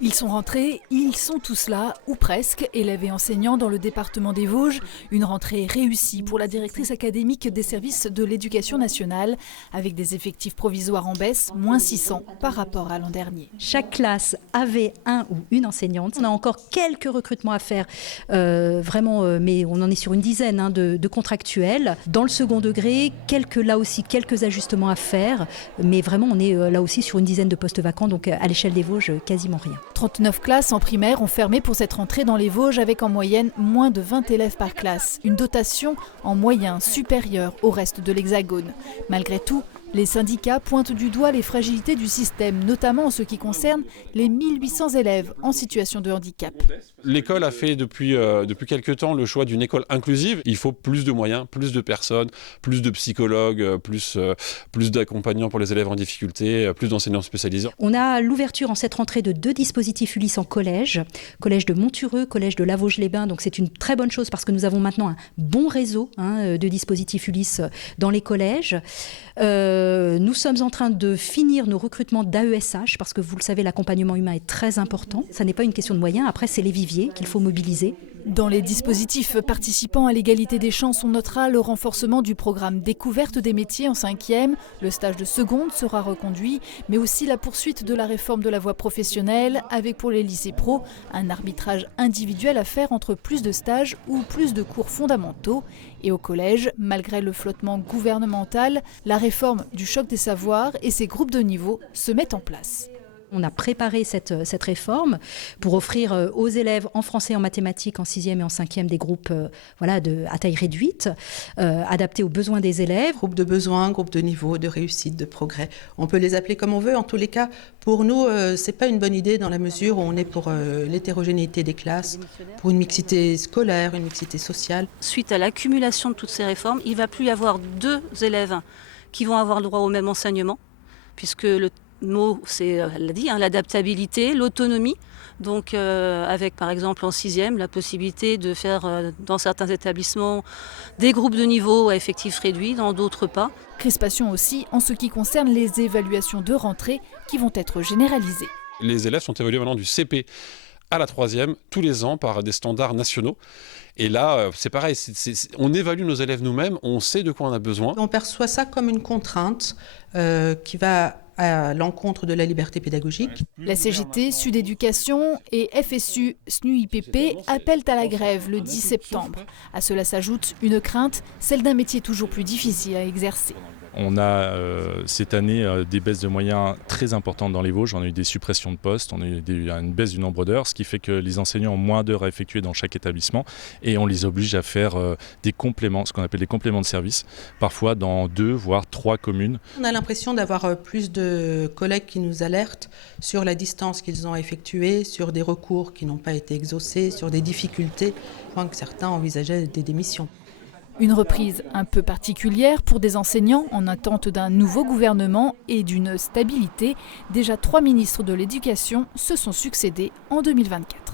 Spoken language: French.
Ils sont rentrés, ils sont tous là, ou presque, élèves et enseignants dans le département des Vosges. Une rentrée réussie pour la directrice académique des services de l'éducation nationale, avec des effectifs provisoires en baisse, moins 600 par rapport à l'an dernier. Chaque classe avait un ou une enseignante. On a encore quelques recrutements à faire, mais on en est sur une dizaine de contractuels. Dans le second degré, là aussi, quelques ajustements à faire, mais vraiment on est là aussi sur une dizaine de postes vacants, donc à l'échelle des Vosges, quasiment rien. 39 classes en primaire ont fermé pour cette rentrée dans les Vosges avec en moyenne moins de 20 élèves par classe. Une dotation en moyen supérieure au reste de l'Hexagone. Malgré tout, les syndicats pointent du doigt les fragilités du système, notamment en ce qui concerne les 1800 élèves en situation de handicap. L'école a fait depuis quelques temps le choix d'une école inclusive. Il faut plus de moyens, plus de personnes, plus de psychologues, plus d'accompagnants pour les élèves en difficulté, plus d'enseignants spécialisés. On a l'ouverture en cette rentrée de 2 dispositifs Ulysse en collège de Montureux, collège de La Vosges-les-Bains. Donc c'est une très bonne chose parce que nous avons maintenant un bon réseau de dispositifs Ulysse dans les collèges. Nous sommes en train de finir nos recrutements d'AESH parce que vous le savez, l'accompagnement humain est très important. Ça n'est pas une question de moyens, après c'est les viviers qu'il faut mobiliser. Dans les dispositifs participant à l'égalité des chances, on notera le renforcement du programme découverte des métiers en 5e. Le stage de seconde sera reconduit, mais aussi la poursuite de la réforme de la voie professionnelle, avec pour les lycées pro un arbitrage individuel à faire entre plus de stages ou plus de cours fondamentaux. Et au collège, malgré le flottement gouvernemental, la réforme du choc des savoirs et ses groupes de niveau se mettent en place. On a préparé cette réforme pour offrir aux élèves en français et en mathématiques en 6e et en 5e des groupes à taille réduite, adaptés aux besoins des élèves. Groupe de besoins, groupe de niveau, de réussite, de progrès. On peut les appeler comme on veut. En tous les cas, pour nous, ce n'est pas une bonne idée dans la mesure où on est pour l'hétérogénéité des classes, pour une mixité scolaire, une mixité sociale. Suite à l'accumulation de toutes ces réformes, il ne va plus y avoir 2 élèves qui vont avoir le droit au même enseignement, puisque le mot, c'est, elle l'a dit, l'adaptabilité, l'autonomie. Donc avec par exemple en 6e la possibilité de faire dans certains établissements des groupes de niveau à effectifs réduits, dans d'autres pas. Crispation aussi en ce qui concerne les évaluations de rentrée qui vont être généralisées. Les élèves sont évalués maintenant du CP à la 3e, tous les ans par des standards nationaux. Et là, c'est pareil, on évalue nos élèves nous-mêmes, on sait de quoi on a besoin. On perçoit ça comme une contrainte qui va à l'encontre de la liberté pédagogique. La CGT, Sud Éducation et FSU, SNU-IPP appellent à la grève le 10 septembre. À cela s'ajoute une crainte, celle d'un métier toujours plus difficile à exercer. On a cette année des baisses de moyens très importantes dans les Vosges. On a eu des suppressions de postes, on a eu une baisse du nombre d'heures, ce qui fait que les enseignants ont moins d'heures à effectuer dans chaque établissement et on les oblige à faire des compléments, ce qu'on appelle des compléments de service, parfois dans 2 voire 3 communes. On a l'impression d'avoir plus de collègues qui nous alertent sur la distance qu'ils ont à effectuer, sur des recours qui n'ont pas été exaucés, sur des difficultés, point que certains envisageaient des démissions. Une reprise un peu particulière pour des enseignants en attente d'un nouveau gouvernement et d'une stabilité. Déjà 3 ministres de l'Éducation se sont succédés en 2024.